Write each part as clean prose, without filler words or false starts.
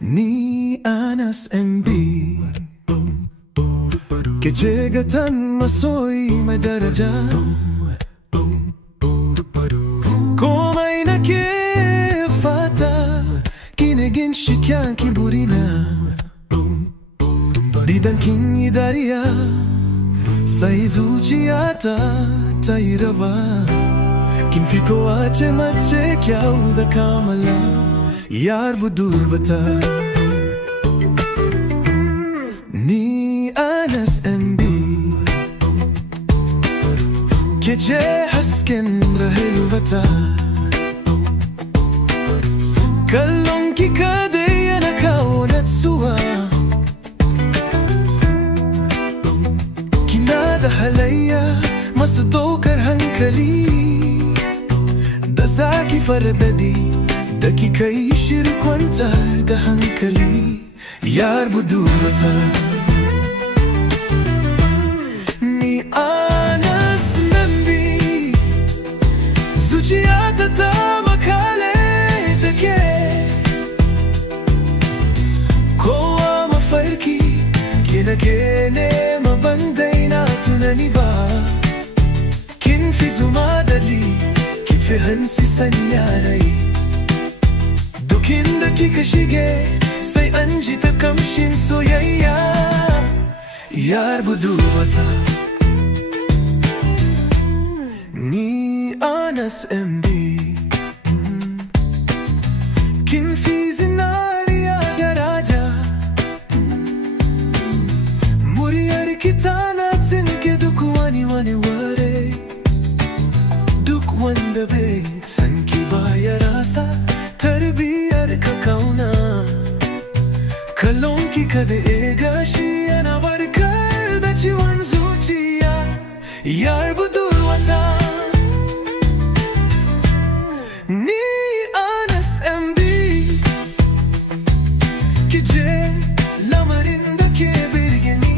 Ni Anas MB Kejegatan masoy madaraja Komay nakifata Kinegin shikyan kiburina Didan kinyi dariya Sai zuciyata ta yi rawa Kin fi kowace mace kyau da kamala Yar budurwata Ni Anas MB Ke ce hasken rayuwata Kallon ki kadai yana kawo natsuwa Kina da halayya masu ɗaukar hankali Da zaki fardadi da kika yi shirin kwantar da hankali Yar budurwata Ni Anas MB Zuciyata ta makale da ke Kowa mafarki kina ke nema ban daina tunani ba Kin fi zuma dali kin fi hansi sanya rai Dukin da kika shige sai an ji ta kamshin soyayya Yar budurwata Ni Anas MB Kin fi zinariya daraja Muryar ki tana tsinke duk wani ware Duk wanda bai san ki ba ya rasa tarbiyar ka kauna Kallon ki kada gashi yana warkar da ciwon zuciya Yar budurwata Ni Anas MB Ki je lamarin da ke birge ni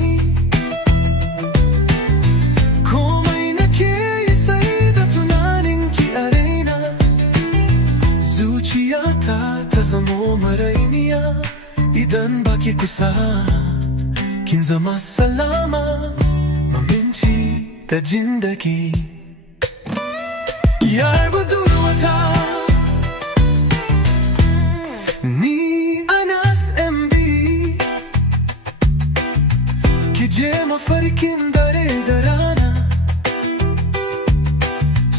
Komai nake yi sai da tunanin ki a raina Zuciyata ta zamo marainiya Idan baki kusa kin zama salama Maminci da jin daki Yar budurwata Ni Anas MB Ki je mafarkin dare da rana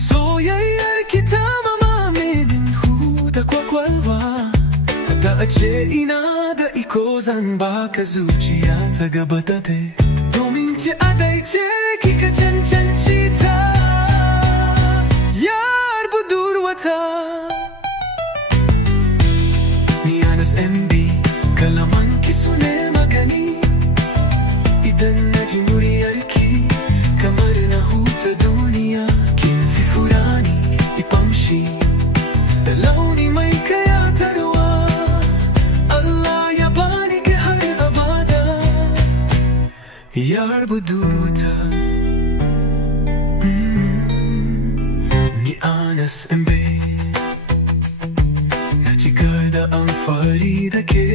Soyayyar ki ta mamamin huda kwakwalwa Da a ce ina da iko zan baka zuciya ta gaba da dai Domin ci adaice kika cancanci ta Yar budurwata Ni Anas MB kalaman ki su ne magani Idan na ji muryarki kamar na huta duniya Kin fi furani ipamshi da launi mai kayatarwa Yar budurwata Ni Anas MB Na cika da amfani da ke